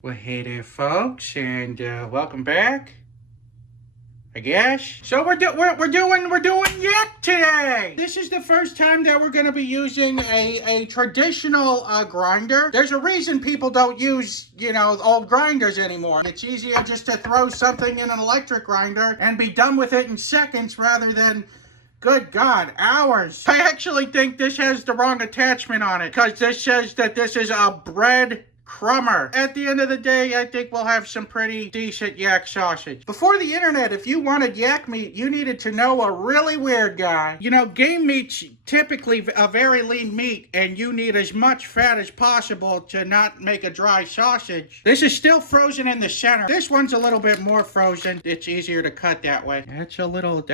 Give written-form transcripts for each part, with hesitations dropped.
Well, hey there, folks, and welcome back. I guess. So we're doing yak today. This is the first time that we're gonna be using a traditional grinder. There's a reason people don't use old grinders anymore. It's easier just to throw something in an electric grinder and be done with it in seconds rather than, good God, hours. I actually think this has the wrong attachment on it because this says that this is a bread crumber. At the end of the day, I think we'll have some pretty decent yak sausage. Before the internet, if you wanted yak meat, you needed to know a really weird guy. You know, game meat's typically a very lean meat, and you need as much fat as possible to not make a dry sausage. This is still frozen in the center. This one's a little bit more frozen. It's easier to cut that way. That's a little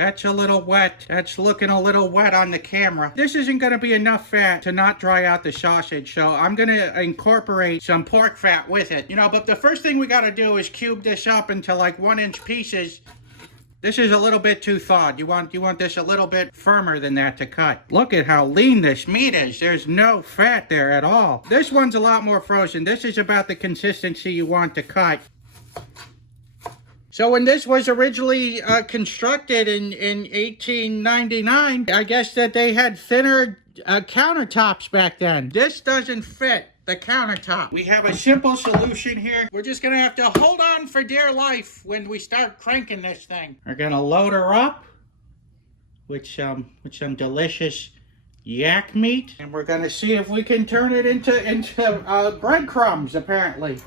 wet. That's looking a little wet on the camera. This isn't gonna be enough fat to not dry out the sausage, so I'm gonna incorporate some pork fat with it. But the first thing we gotta do is cube this up into like 1-inch pieces. This is a little bit too thawed. You want this a little bit firmer than that to cut. Look at how lean this meat is. There's no fat there at all. This one's a lot more frozen. This is about the consistency you want to cut. So when this was originally constructed in 1899, I guess that they had thinner countertops back then. This doesn't fit the countertop. We have a simple solution here. We're just gonna have to hold on for dear life when we start cranking this thing. We're gonna load her up with some delicious yak meat, and we're gonna see if we can turn it into breadcrumbs, apparently.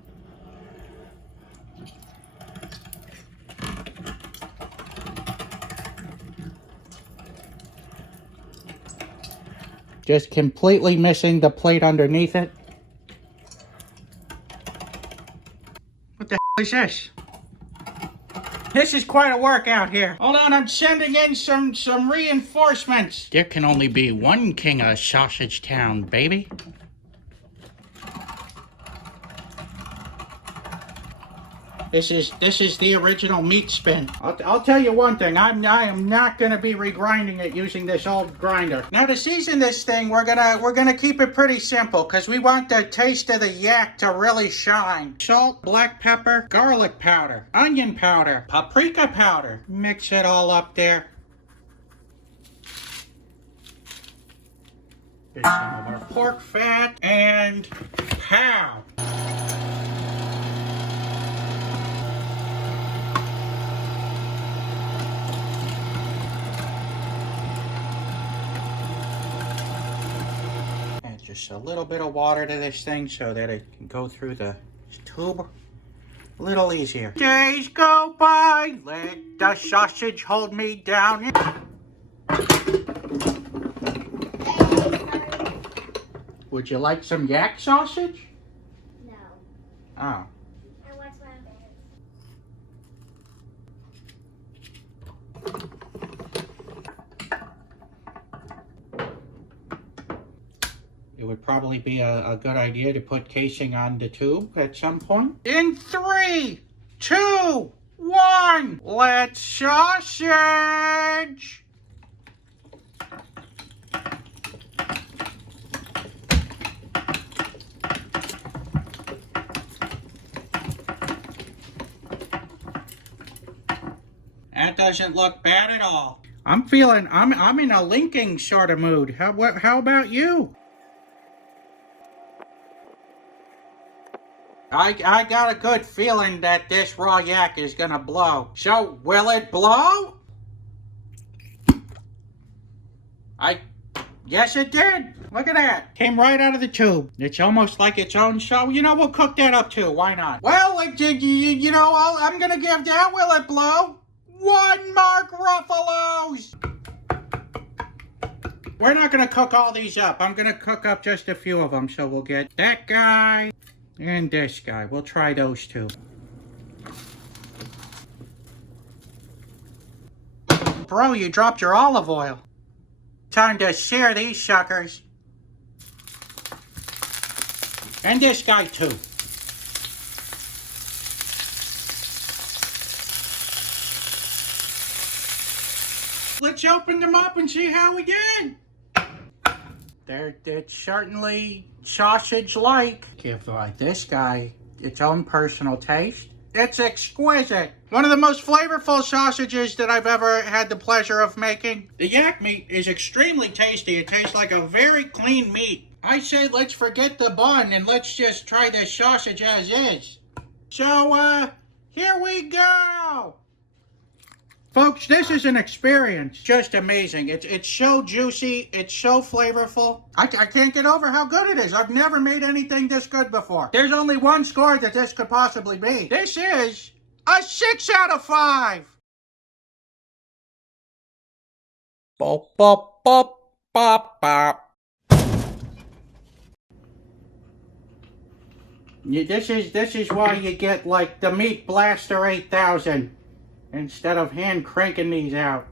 Just completely missing the plate underneath it. What the hell is this? This is quite a workout here. Hold on, I'm sending in some reinforcements. There can only be one king of Sausage Town, baby. This is the original meat spin. I'll tell you one thing. I am not gonna be regrinding it using this old grinder. Now to season this thing, we're gonna keep it pretty simple because we want the taste of the yak to really shine. Salt, black pepper, garlic powder, onion powder, paprika powder. Mix it all up there. Here's some of our pork fat and pow. Just a little bit of water to this thing so that it can go through the tube a little easier. Days go by, let the sausage hold me down. Would you like some yak sausage? No. Oh. I want some. It would probably be a good idea to put casing on the tube at some point. In 3, 2, 1, let's sausage! That doesn't look bad at all. I'm in a linking sort of mood. How about you? I got a good feeling that this raw yak is gonna blow. So, will it blow? Yes it did. Look at that. Came right out of the tube. It's almost like its own show. We'll cook that up too. Why not? Well, I'm gonna give that, will it blow? 1 Mark Ruffalo's. We're not gonna cook all these up. I'm gonna cook up just a few of them. So we'll get that guy. And this guy. We'll try those two. Bro, you dropped your olive oil. Time to sear these suckers. And this guy too. Let's open them up and see how we did. They're certainly sausage-like. If this guy its own personal taste. It's exquisite. One of the most flavorful sausages that I've ever had the pleasure of making. The yak meat is extremely tasty. It tastes like a very clean meat. I say let's forget the bun and let's just try this sausage as is. So, here we go. Folks, this is an experience. Just amazing. It's so juicy. It's so flavorful. I can't get over how good it is. I've never made anything this good before. There's only one score that this could possibly be. This is a 6 out of 5. Bop, bop, bop, bop, bop. This is why you get like the Meat Blaster 8000 instead of hand cranking these out.